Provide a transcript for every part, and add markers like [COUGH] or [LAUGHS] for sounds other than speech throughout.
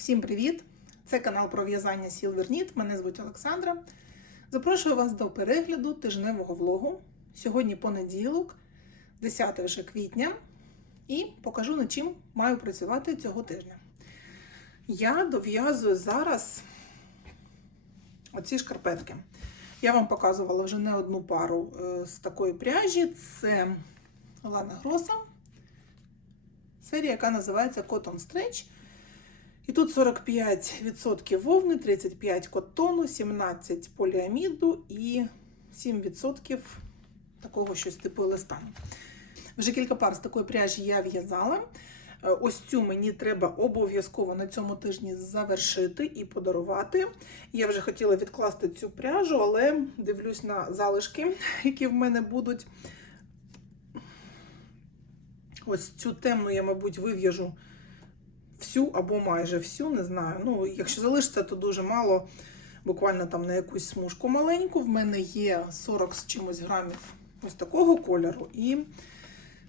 Всім привіт! Це канал про в'язання Silver Мене звуть Олександра. Запрошую вас до перегляду тижневого влогу. Сьогодні понеділок, 10 вже квітня, і покажу над чим маю працювати цього тижня. Я дов'язую зараз оці шкарпетки. Я вам показувала вже не одну пару е, з такої пряжі. Це Лана Гроса. Серія, яка називається Cotton Stretch. І тут 45% вовни, 35 котону, 17 поліаміду і 7% такого щось типу еластану. Вже кілька пар з такої пряжі я в'язала. Е, Ось цю мені треба обов'язково на цьому тижні завершити і подарувати. Я вже хотіла відкласти цю пряжу, але дивлюсь на залишки, які в мене будуть. Ось цю темну я, мабуть, вив'яжу всю або майже всю, не знаю. Ну, якщо залишиться, то дуже мало, буквально там на якусь смужку маленьку. В мене є 40 з чимось грамів ось такого кольору, і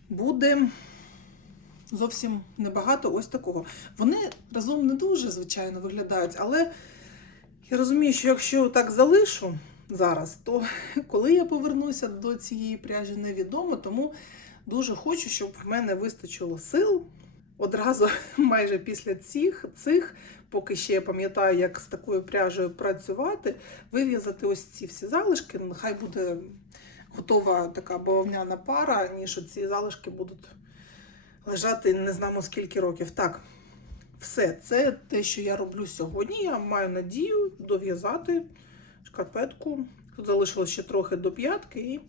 буде зовсім небагато ось такого. Вони разом не дуже, звичайно, виглядають, але я розумію, що якщо так залишу зараз, то [LAUGHS] коли я повернуся до цієї пряжі, невідомо, тому дуже хочу, щоб в мене вистачило сил одразу [LAUGHS] майже після цих, цих, поки ще я пам'ятаю, як з такою пряжею працювати, вив'язати ось ці всі залишки. Нехай буде готова така бавовняна пара, ніж ці залишки будуть лежати не знамо скільки років. Так, все, це те, що я роблю сьогодні. Я маю надію дов'язати шкарпетку. Тут залишилось ще трохи до п'ятки і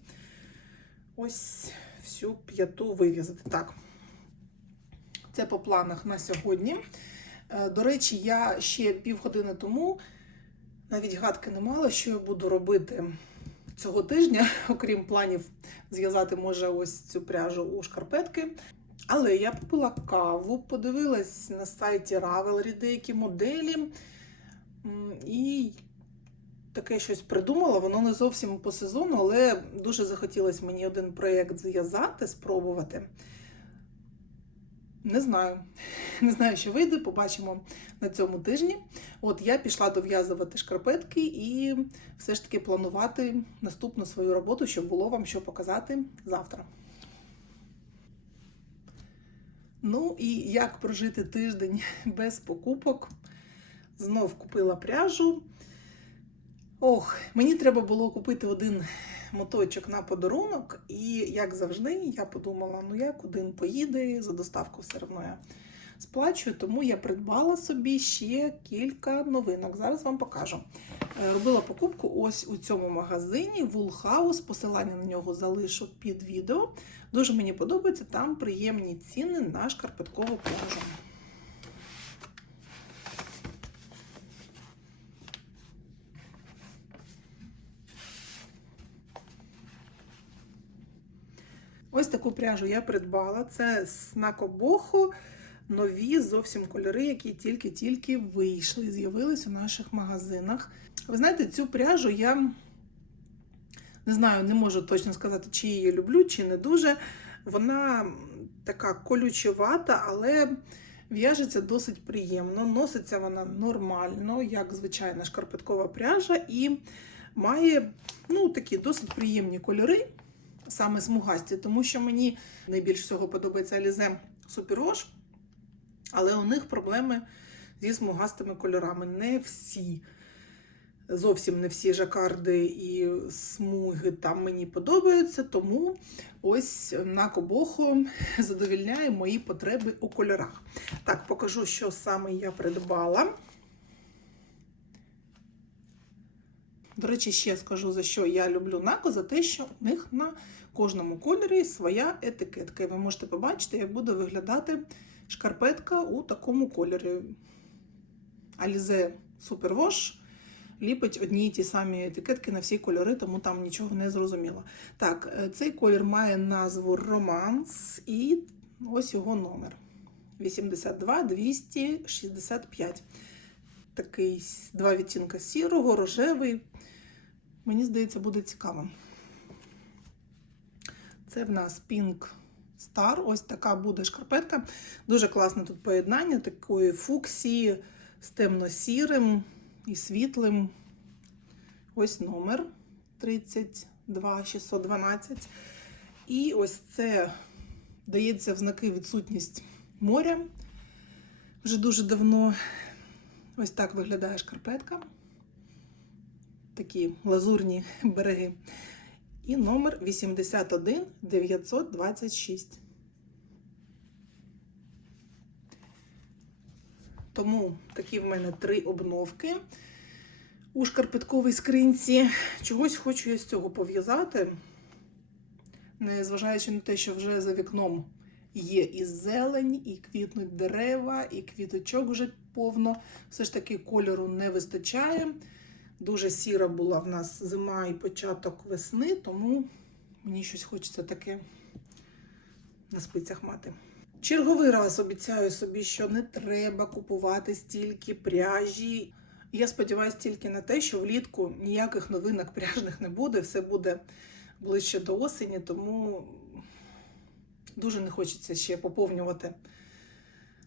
ось всю п'яту вив'язати. Так. Це по планах на сьогодні. Е, До речі, я ще півгодини тому навіть гадки не мала, що я буду робити цього тижня, [LAUGHS] окрім планів зв'язати, може, ось цю пряжу у шкарпетки. Але я попила каву, подивилась на сайті Ravelry деякі моделі і таке щось придумала. Воно не зовсім по сезону, але дуже захотілося мені один проєкт зв'язати, спробувати. Не знаю. [LAUGHS] Не знаю, що вийде, побачимо на цьому тижні. От я пішла дов'язувати шкарпетки і все ж таки планувати наступну свою роботу, щоб було вам що показати завтра. Ну і як прожити тиждень [LAUGHS] без покупок? Знов купила пряжу. Ох, мені треба було купити один моточок на подарунок, і, як завжди, я подумала: ну як один поїде, за доставку все одно я сплачую, тому я придбала собі ще кілька новинок. Зараз вам покажу. Е, Робила покупку ось у цьому магазині House. Посилання на нього залишу під відео. Дуже мені подобається, там приємні ціни на шкарпеткову пряжу. Ось таку пряжу я придбала. Це з Накобоху нові зовсім кольори, які тільки-тільки вийшли, з'явились у наших магазинах. Ви знаєте, цю пряжу я не знаю, не можу точно сказати, чи її люблю, чи не дуже. Вона така колючувата, але в'яжеться досить приємно. Носиться вона нормально, як звичайна шкарпеткова пряжа, і має ну, такі досить приємні кольори саме смугасті, тому що мені найбільш всього подобається Alize Super але у них проблеми зі смугастими кольорами. Не всі, зовсім не всі жакарди і смуги там мені подобаються, тому ось на Кобохо задовільняє мої потреби у кольорах. Так, покажу, що саме я придбала. До речі, ще скажу, за що я люблю нако, за те, що у них на кожному кольорі своя етикетка. І ви можете побачити, як буде виглядати шкарпетка у такому кольорі. Alize Wash ліпить одні й ті самі етикетки на всі кольори, тому там нічого не зрозуміло. Так, цей колір має назву Романс і ось його номер 82 265. Такий два відтінка сірого, рожевий. Мені здається, буде цікаво. Це в нас Pink Star. Ось така буде шкарпетка. Дуже класне тут поєднання такої фуксії з темно-сірим і світлим. Ось номер 32612. І ось це дається в знаки відсутність моря. Вже дуже давно ось так виглядає шкарпетка. Такі лазурні [LAUGHS] береги. І номер 81 926. Тому такі в мене три обновки у шкарпетковій скринці. Чогось хочу я з цього пов'язати, незважаючи на те, що вже за вікном є і зелень, і квітнуть дерева, і квіточок вже повно. Все ж таки кольору не вистачає. Дуже сіра була в нас зима і початок весни, тому мені щось хочеться таке на спицях мати. Черговий раз обіцяю собі, що не треба купувати стільки пряжі. Я сподіваюся тільки на те, що влітку ніяких новинок пряжних не буде, все буде ближче до осені, тому дуже не хочеться ще поповнювати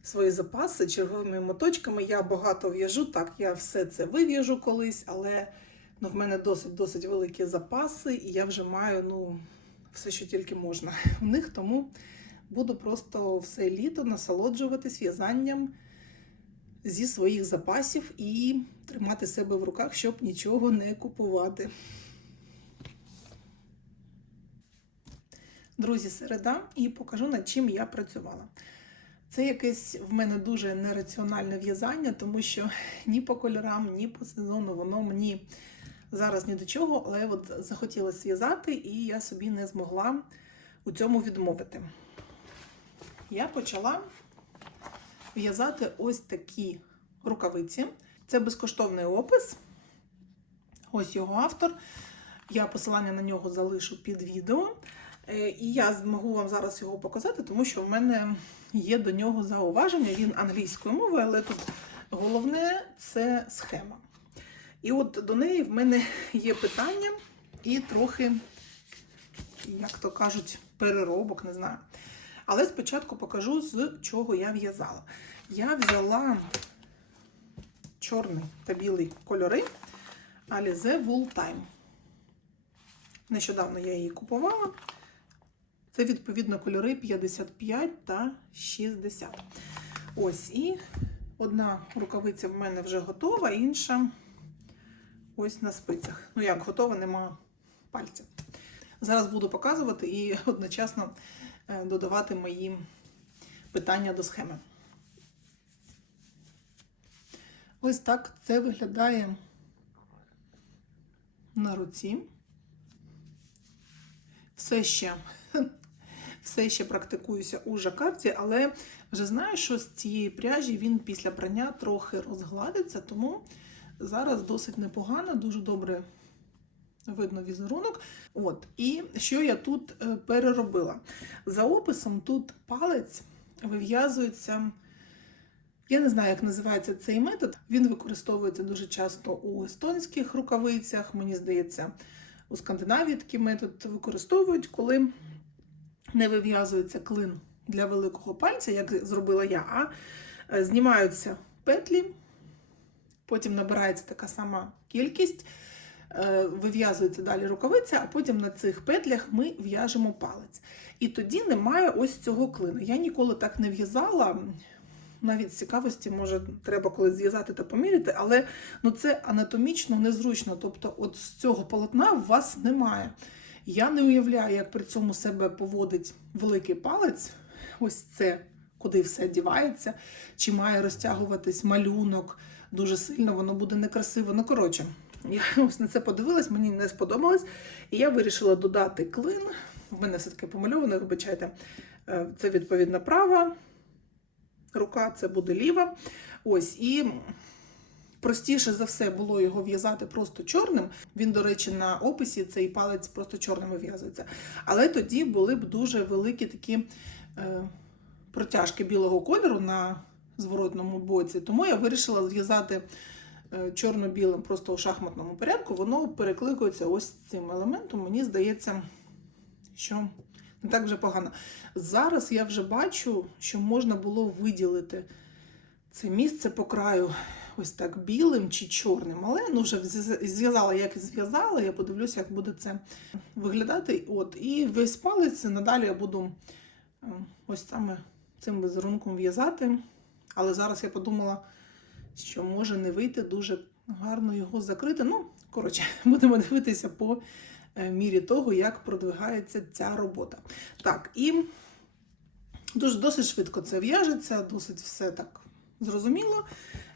свої запаси черговими моточками. Я багато в'яжу, так, я все це вив'яжу колись, але ну, в мене досить досить великі запаси, і я вже маю ну, все, що тільки можна [LAUGHS] в них, тому буду просто все літо насолоджуватись в'язанням зі своїх запасів і тримати себе в руках, щоб нічого не купувати. Друзі, середа, і покажу, над чим я працювала. Це якесь в мене дуже нераціональне в'язання, тому що [LAUGHS] ні по кольорам, ні по сезону воно мені зараз ні до чого, але от захотілося зв'язати, і я собі не змогла у цьому відмовити. Я почала в'язати ось такі рукавиці. Це безкоштовний опис. Ось його автор. Я посилання на нього залишу під відео. Е, І я можу вам зараз його показати, тому що в мене є до нього зауваження. Він англійською мовою, але тут головне це схема. І от до неї в мене є питання і трохи, як то кажуть, переробок, не знаю. Але спочатку покажу, з чого я в'язала. Я взяла чорний та білий кольори Alize Wool Time. Нещодавно я її купувала. Це, відповідно, кольори 55 та 60. Ось, і одна рукавиця в мене вже готова, інша ось на спицях. Ну, як готова, нема пальця. Зараз буду показувати і одночасно е, додавати мої питання до схеми. Ось так це виглядає на руці. Все ще, все ще практикуюся у жакарді, але вже знаю, що з цієї пряжі він після прання трохи розгладиться, тому зараз досить непогано, дуже добре видно візерунок. От, І що я тут е, переробила? За описом тут палець вив'язується. Я не знаю, як називається цей метод. Він використовується дуже часто у естонських рукавицях. Мені здається, у Скандинавії такий метод використовують, коли не вив'язується клин для великого пальця, як зробила я, а е, знімаються петлі, потім набирається така сама кількість, е, вив'язується далі рукавиця, а потім на цих петлях ми в'яжемо палець. І тоді немає ось цього клину. Я ніколи так не в'язала навіть з цікавості, може, треба колись зв'язати та поміряти, але ну, це анатомічно незручно. Тобто, от з цього полотна у вас немає. Я не уявляю, як при цьому себе поводить великий палець. Ось це, куди все дівається, чи має розтягуватись малюнок дуже сильно, воно буде некрасиво. Ну, коротше, я ось на це подивилась, мені не сподобалось. І я вирішила додати клин. В мене все таки помальовано, вибачайте, Е, це відповідна права рука, це буде ліва. Ось, і простіше за все було його в'язати просто чорним. Він, до речі, на описі цей палець просто чорним вив'язується. Але тоді були б дуже великі такі е, протяжки білого кольору на зворотному боці. Тому я вирішила зв'язати е, чорно-білим просто у шахматному порядку. Воно перекликується ось цим елементом. Мені здається, що не так вже погано. Зараз я вже бачу, що можна було виділити це місце по краю ось так білим чи чорним. Але ну, вже зв'язала, як і зв'язала. Я подивлюся, як буде це виглядати. От, і весь палець надалі я буду е, ось саме цим візерунком в'язати. Але зараз я подумала, що може не вийти дуже гарно його закрити. Ну, коротше, [LAUGHS] будемо дивитися по е, мірі того, як продвигається ця робота. Так, і дуже досить швидко це в'яжеться, досить все так зрозуміло,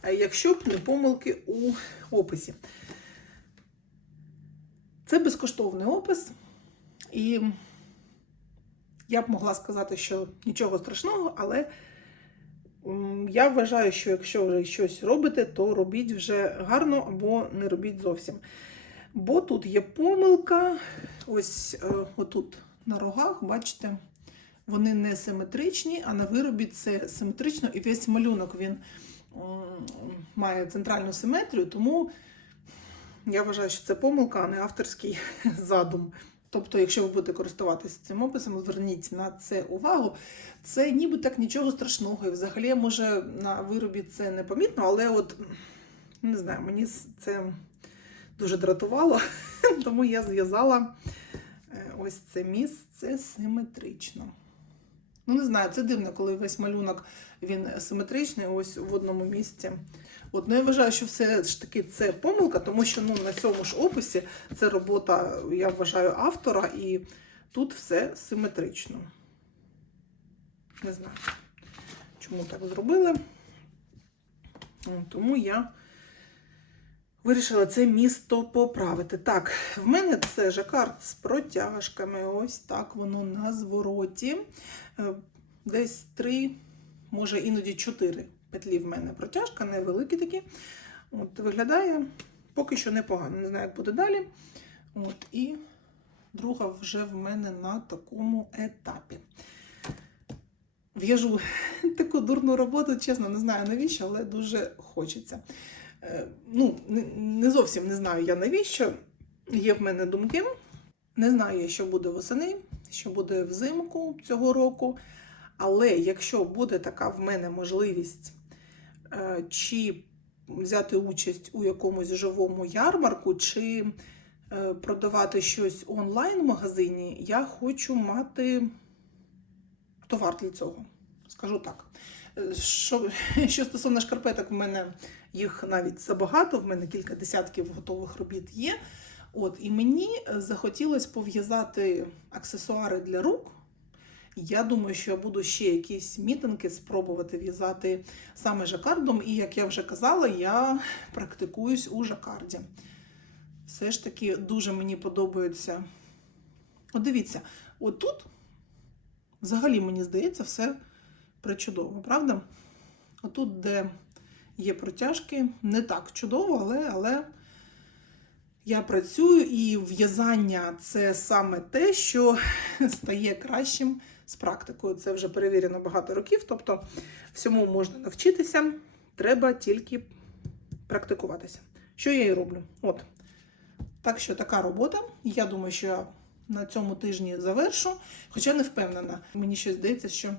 якщо б не помилки у описі. Це безкоштовний опис, і я б могла сказати, що нічого страшного, але я вважаю, що якщо вже щось робите, то робіть вже гарно або не робіть зовсім. Бо тут є помилка, ось е, отут на рогах, бачите, вони не симетричні, а на виробі це симетрично, і весь малюнок він має центральну симетрію, тому я вважаю, що це помилка, а не авторський [LAUGHS] задум. Тобто, якщо ви будете користуватися цим описом, зверніть на це увагу. Це ніби так нічого страшного. І взагалі, може, на виробі це не помітно, але от не знаю, мені це дуже дратувало, [LAUGHS] тому я зв'язала е, ось це місце симетрично. Ну, не знаю, це дивно, коли весь малюнок він симетричний, ось в одному місці. От, ну, я вважаю, що все ж таки це помилка, тому що ну, на цьому ж описі це робота, я вважаю, автора, і тут все симетрично. Не знаю, чому так зробили. Тому я вирішила це місто поправити. Так, в мене це жакард з протяжками. Ось так воно на звороті. Е, Десь три, може іноді чотири петлі в мене протяжка, невеликі такі. От, виглядає поки що непогано. Не знаю, як буде далі. От, і друга вже в мене на такому етапі. В'яжу таку дурну роботу, чесно, не знаю навіщо, але дуже хочеться. Е, Ну, не- зовсім не знаю я навіщо. Є в мене думки. Не знаю, що буде восени, що буде взимку цього року. Але якщо буде така в мене можливість е, чи взяти участь у якомусь живому ярмарку, чи е, продавати щось онлайн в магазині, я хочу мати товар для цього. Скажу так. Що, [LAUGHS] що стосовно шкарпеток, в мене їх навіть забагато, в мене кілька десятків готових робіт є. От, і мені е, захотілося пов'язати аксесуари для рук. Я думаю, що я буду ще якісь мітинги спробувати в'язати саме жакардом. І як я вже казала, я практикуюсь у жакарді. Все ж таки дуже мені подобається. От дивіться, отут взагалі, мені здається, все причудово, правда? Отут, де є протяжки, не так чудово, але, але я працюю і в'язання це саме те, що [LAUGHS] стає кращим з практикою. Це вже перевірено багато років. Тобто всьому можна навчитися, треба тільки практикуватися. Що я і роблю? От. Так що така робота. Я думаю, що я на цьому тижні завершу, хоча не впевнена. Мені щось здається, що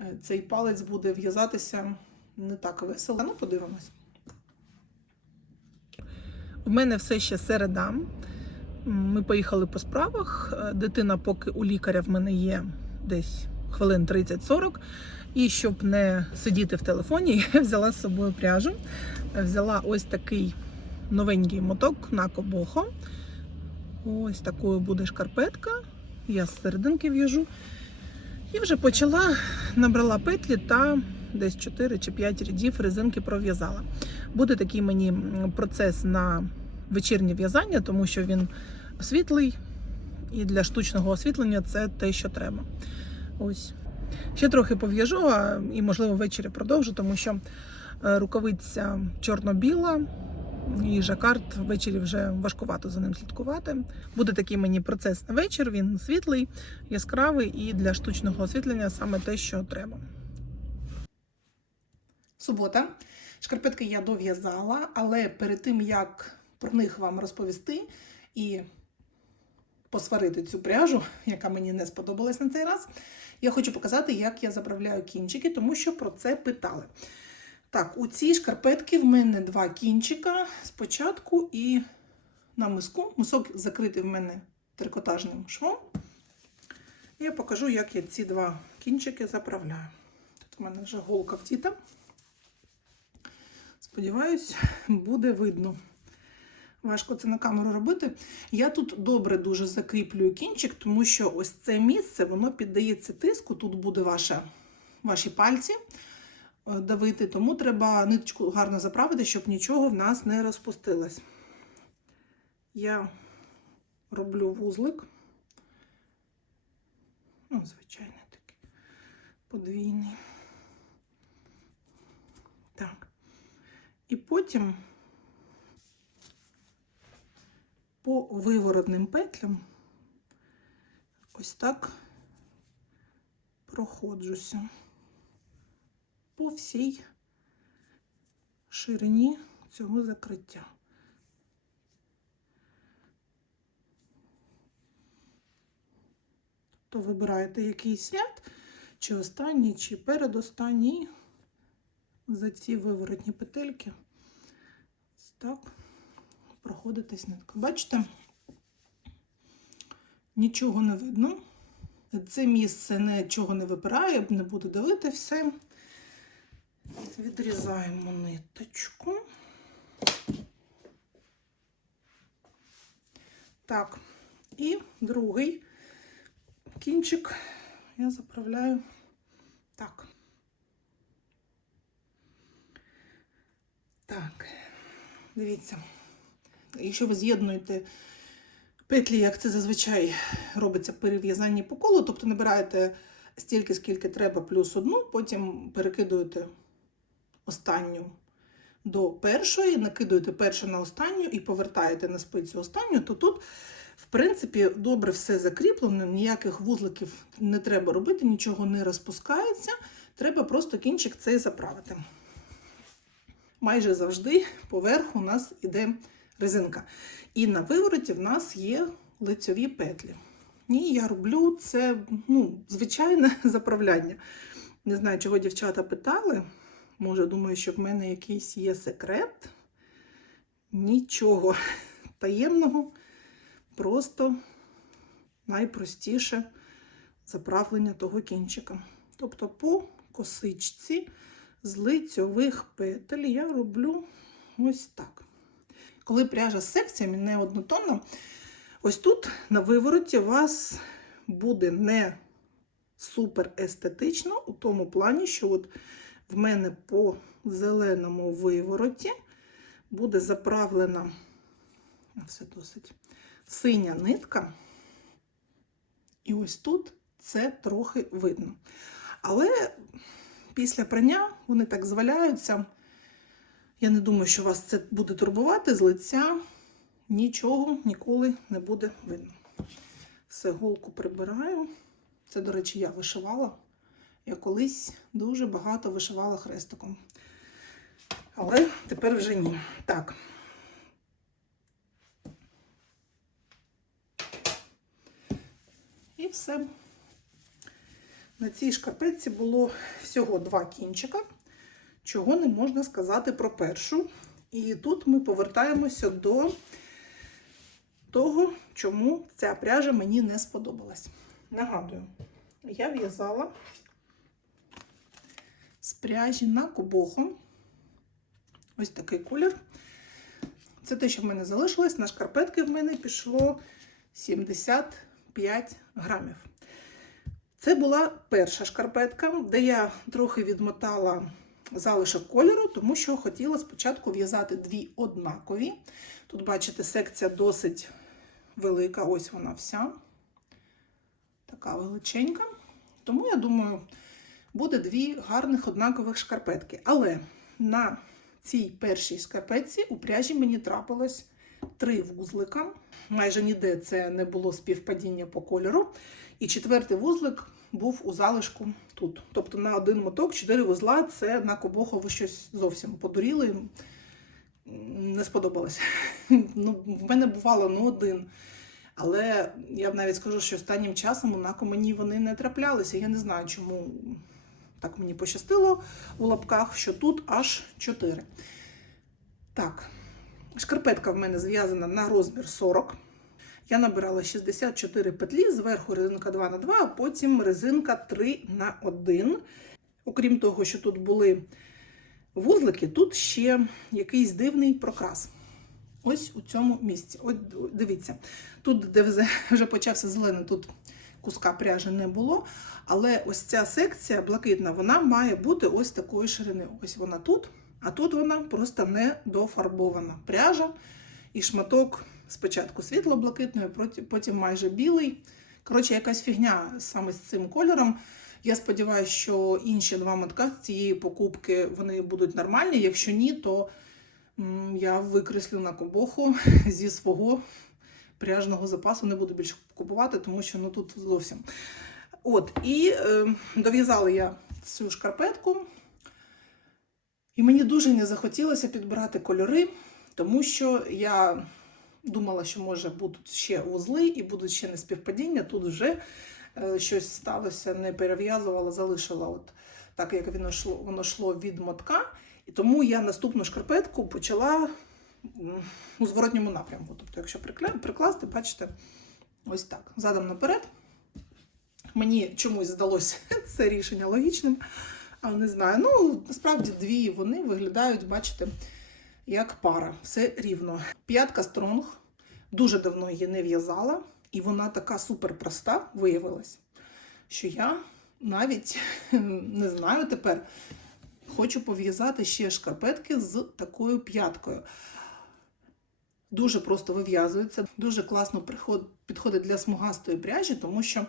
е, цей палець буде в'язатися не так весело. Ну, подивимось. У мене все ще середа. Ми поїхали по справах. Е, Дитина, поки у лікаря в мене є десь хвилин 30-40. І щоб не сидіти в телефоні, [LAUGHS] я взяла з собою пряжу. Взяла ось такий новенький моток на кобохо. Ось такою буде шкарпетка. Я з серединки в'яжу. І вже почала, набрала петлі та десь 4 чи 5 рядів резинки пров'язала. Буде такий мені процес на вечірнє в'язання, тому що він світлий, і для штучного освітлення це те, що треба. Ось. Ще трохи пов'яжу, а і, можливо, ввечері продовжу, тому що е, рукавиця чорно-біла, і жакард ввечері вже важкувато за ним слідкувати. Буде такий мені процес на вечір, він світлий, яскравий і для штучного освітлення саме те, що треба. Субота. Шкарпетки я дов'язала, але перед тим як про них вам розповісти і посварити цю пряжу, яка мені не сподобалась на цей раз, я хочу показати, як я заправляю кінчики, тому що про це питали. Так, у цій шкарпетки в мене два кінчика спочатку і на миску. Мисок закритий в мене трикотажним швом. Я покажу, як я ці два кінчики заправляю. Тут у мене вже голка втіта. Сподіваюсь, буде видно. Важко це на камеру робити. Я тут добре дуже закріплюю кінчик, тому що ось це місце воно піддається тиску. Тут буде ваша, ваші пальці е, давити, тому треба ниточку гарно заправити, щоб нічого в нас не розпустилось. Я роблю вузлик. Ну, звичайний такий подвійний. Так. І потім по виворотним петлям ось так проходжуся по всій ширині цього закриття. То вибираєте якийсь ряд, чи останній, чи передостанній за ці виворотні петельки. Так проходитись нитка. Бачите, нічого не видно. Це місце нічого не випирає, не буде давити все. Відрізаємо ниточку. Так, і другий кінчик я заправляю. Так, дивіться. Якщо ви з'єднуєте петлі, як це зазвичай робиться при в'язанні по колу, тобто набираєте стільки, скільки треба, плюс одну, потім перекидуєте останню до першої, накидуєте першу на останню і повертаєте на спицю останню, то тут, в принципі, добре все закріплено, ніяких вузликів не треба робити, нічого не розпускається. Треба просто кінчик цей заправити. Майже завжди поверху у нас іде резинка. І на вивороті в нас є лицьові петлі. І я роблю це ну, звичайне [LAUGHS] заправляння. Не знаю, чого дівчата питали. Може, думаю, що в мене якийсь є секрет. Нічого [LAUGHS] таємного, просто найпростіше заправлення того кінчика. Тобто по косичці з лицьових петель я роблю ось так. Коли пряжа з секціями не однотонна, ось тут на вивороті у вас буде не супер естетично, у тому плані, що от в мене по зеленому вивороті буде заправлена все досить синя нитка. І ось тут це трохи видно. Але після прання вони так зваляються. Я не думаю, що вас це буде турбувати з лиця. Нічого ніколи не буде видно. Все, голку прибираю. Це, до речі, я вишивала. Я колись дуже багато вишивала хрестиком. Але тепер вже ні. Так. І все. На цій шкарпетці було всього два кінчика, чого не можна сказати про першу. І тут ми повертаємося до того, чому ця пряжа мені не сподобалась. Нагадую, я в'язала з пряжі на кубоху. Ось такий колір. Це те, що в мене залишилось. На шкарпетки в мене пішло 75 грамів. Це була перша шкарпетка, де я трохи відмотала залишок кольору, тому що хотіла спочатку в'язати дві однакові. Тут, бачите, секція досить велика, ось вона вся. Така величенька. Тому, я думаю, буде дві гарних однакових шкарпетки. Але на цій першій шкарпетці у пряжі мені трапилось три вузлика. Майже ніде це не було співпадіння по кольору. І четвертий вузлик був у залишку тут. Тобто на один моток, чотири вузла це на кобоху ви щось зовсім подуріли. Не сподобалось. [LAUGHS] Ну, В мене бувало ну один. Але я навіть скажу, що останнім часом у мені вони не траплялися. Я не знаю, чому так мені пощастило у лапках, що тут аж 4. Так, шкарпетка в мене зв'язана на розмір 40. Я набирала 64 петлі, зверху резинка 2 на 2, а потім резинка 3 на 1. Окрім того, що тут були вузлики, тут ще якийсь дивний прокрас. Ось у цьому місці. От дивіться, тут, де вже- почався зелений, тут куска пряжі не було. Але ось ця секція блакитна, вона має бути ось такої ширини. Ось вона тут, а тут вона просто не дофарбована. Пряжа і шматок спочатку світло-блакитної, потім майже білий. Коротше, якась фігня саме з цим кольором. Я сподіваюся, що інші два мотка з цієї покупки вони будуть нормальні. Якщо ні, то я викреслю на кобоху [LAUGHS] зі свого пряжного запасу. Не буду більше купувати, тому що ну тут зовсім. От, і е, дов'язала я цю шкарпетку. І мені дуже не захотілося підбирати кольори, тому що я думала, що може будуть ще вузли і будуть ще неспівпадіння. Тут вже е, щось сталося, не перев'язувала, залишила от так, як воно йшло, воно йшло від мотка. І тому я наступну шкарпетку почала у зворотньому напрямку. Тобто, якщо прикласти, бачите, ось так, задом наперед. Мені чомусь здалося [LAUGHS] це рішення логічним, не знаю. Ну, насправді дві вони виглядають, бачите, як пара. Все рівно. П'ятка стронг. Дуже давно її не в'язала, і вона така супер проста виявилась, що я навіть [LAUGHS] не знаю тепер. Хочу пов'язати ще шкарпетки з такою п'яткою. Дуже просто вив'язується, дуже класно підходить для смугастої пряжі, тому що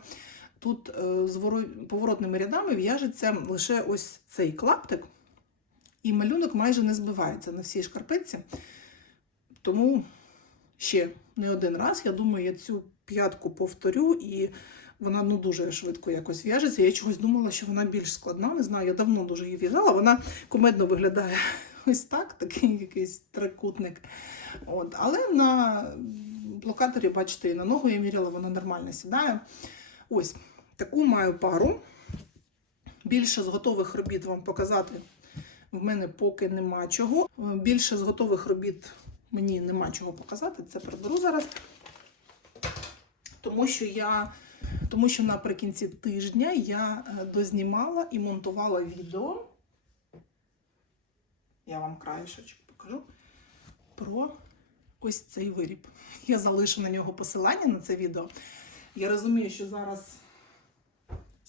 тут е, з поворотними рядами в'яжеться лише ось цей клаптик, і малюнок майже не збивається на всій шкарпетці. Тому ще не один раз, я думаю, я цю п'ятку повторю, і вона ну, дуже швидко якось в'яжеться. Я чогось думала, що вона більш складна. Не знаю, я давно дуже її в'язала. Вона кумедно виглядає [LAUGHS] ось так, такий якийсь трикутник. От. Але на блокаторі, бачите, і на ногу я міряла, вона нормально сідає. Ось таку маю пару. Більше з готових робіт вам показати в мене поки нема чого. Більше з готових робіт мені нема чого показати. Це приберу зараз. Тому що я. Тому що наприкінці тижня я е, дознімала і монтувала відео. Я вам краєшечок покажу про ось цей виріб. Я залишу на нього посилання на це відео. Я розумію, що зараз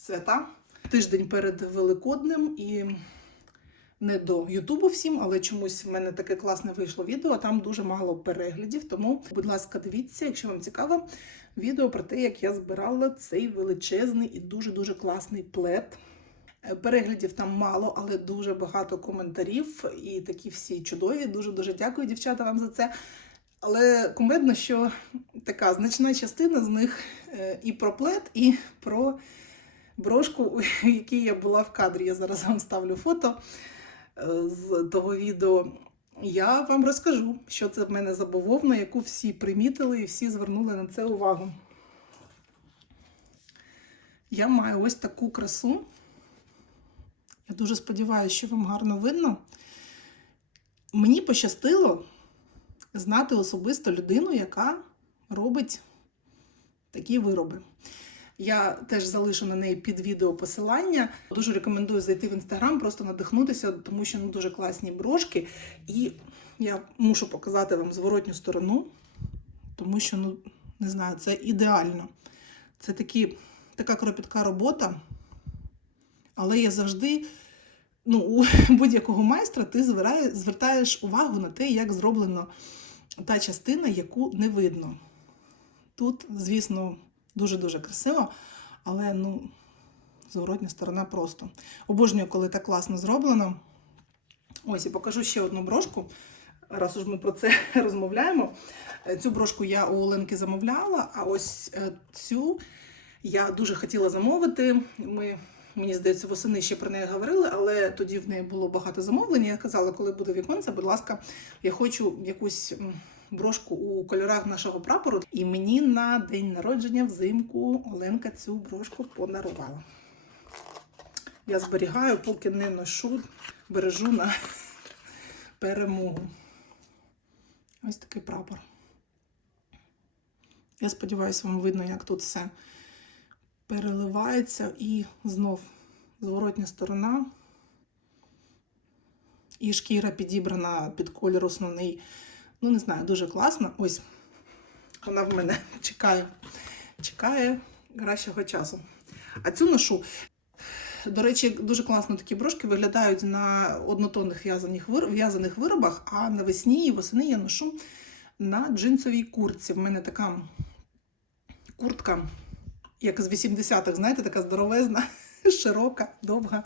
свята, тиждень перед Великоднем і не до Ютубу всім, але чомусь в мене таке класне вийшло відео. Там дуже мало переглядів. Тому, будь ласка, дивіться, якщо вам цікаво, відео про те, як я збирала цей величезний і дуже-дуже класний плед. Е, Переглядів там мало, але дуже багато коментарів, і такі всі чудові. Дуже дуже дякую, дівчата, вам за це. Але кумедно, що така значна частина з них е, і про плед, і про брошку, у якій я була в кадрі. Я зараз вам ставлю фото е, з того відео. Я вам розкажу, що це в мене за бавовна, яку всі примітили і всі звернули на це увагу. Я маю ось таку красу. Я дуже сподіваюся, що вам гарно видно. Мені пощастило знати особисто людину, яка робить такі вироби. Я теж залишу на неї під відео посилання. Дуже рекомендую зайти в інстаграм, просто надихнутися, тому що ну, дуже класні брошки. І я мушу показати вам зворотню сторону, тому що, ну, не знаю, це ідеально. Це такі, така кропітка робота, але я завжди ну, у [LAUGHS] будь-якого майстра ти звертаєш, увагу на те, як зроблено та частина, яку не видно. Тут, звісно, дуже-дуже красиво, але ну, зворотня сторона просто. Обожнюю, коли так класно зроблено. Ось і покажу ще одну брошку. Раз уж ми про це [LAUGHS] розмовляємо. Е, Цю брошку я у Оленки замовляла, а ось е, цю я дуже хотіла замовити. Ми, мені здається, восени ще про неї говорили, але тоді в неї було багато замовлень. Я казала, коли буде віконце, будь ласка, я хочу якусь брошку у кольорах нашого прапору. І мені на день народження взимку Оленка цю брошку подарувала. я зберігаю, поки не ношу, бережу на перемогу. Ось такий прапор. Я сподіваюся, вам видно, як тут все переливається і знов зворотня сторона. І шкіра підібрана під колір основний. Ну, не знаю, дуже класно. Ось вона в мене [LAUGHS] чекає, чекає кращого часу. А цю ношу. До речі, дуже класно такі брошки виглядають на однотонних в'язаних виробах, а навесні і восени я ношу на джинсовій куртці. В мене така куртка, як з 80-х, знаєте, така здоровезна, [LAUGHS] широка, довга.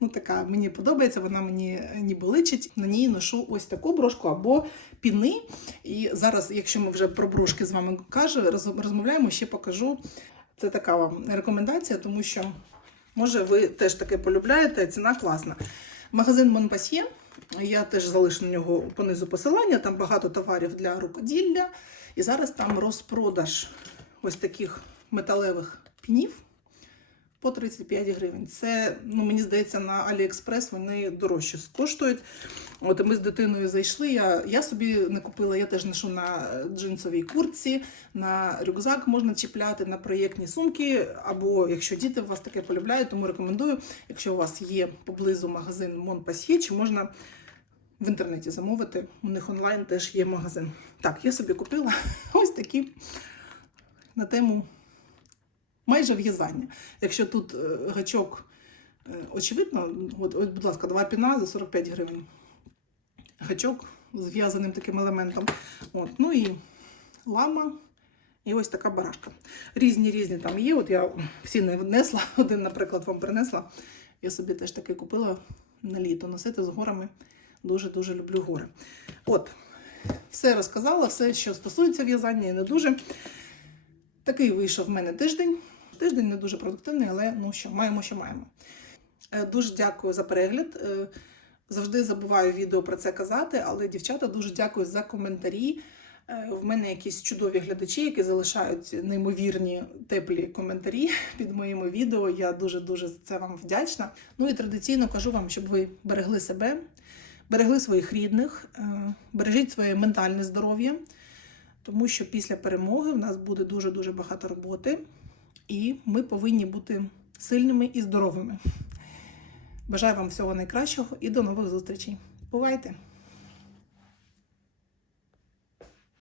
Ну, така мені подобається, вона мені ніби личить. На ній ношу ось таку брошку або піни. І зараз, якщо ми вже про брошки з вами каже, роз- розмовляємо, ще покажу. Це така вам рекомендація, тому що може ви теж таке полюбляєте, ціна класна. Магазин Монпасьє. Я теж залишу на нього понизу посилання. Там багато товарів для рукоділля. І зараз там розпродаж ось таких металевих пінів по 35 гривень. Це, ну, мені здається, на Аліекспрес вони дорожче коштують. От ми з дитиною зайшли. Я, я собі не купила, я теж ношу на джинсовій куртці, на рюкзак можна чіпляти, на проєктні сумки. Або якщо діти у вас таке полюбляють, тому рекомендую, якщо у вас є поблизу магазин Монпасьє, чи можна в інтернеті замовити. У них онлайн теж є магазин. Так, я собі купила [LAUGHS] ось такі на тему майже в'язання. Якщо тут е, гачок, е, очевидно, от, от, будь ласка, два піна за 45 гривень. Гачок з в'язаним таким елементом. От, ну і лама. І ось така барашка. Різні різні там є. От я всі не внесла, [LAUGHS] один, наприклад, вам принесла. Я собі теж таки купила на літо носити з горами. Дуже-дуже люблю гори. От, все розказала, все, що стосується в'язання, і не дуже. Такий вийшов в мене тиждень. Тиждень не дуже продуктивний, але ну що, маємо, що маємо. Е, Дуже дякую за перегляд. Е, Завжди забуваю відео про це казати, але дівчата дуже дякую за коментарі. Е, В мене якісь чудові глядачі, які залишають неймовірні теплі коментарі [LAUGHS] під моїми відео. Я дуже дуже за це вам вдячна. Ну і традиційно кажу вам, щоб ви берегли себе, берегли своїх рідних, бережіть своє ментальне здоров'я, тому що після перемоги в нас буде дуже дуже багато роботи, і ми повинні бути сильними і здоровими. Бажаю вам всього найкращого і до нових зустрічей. Бувайте!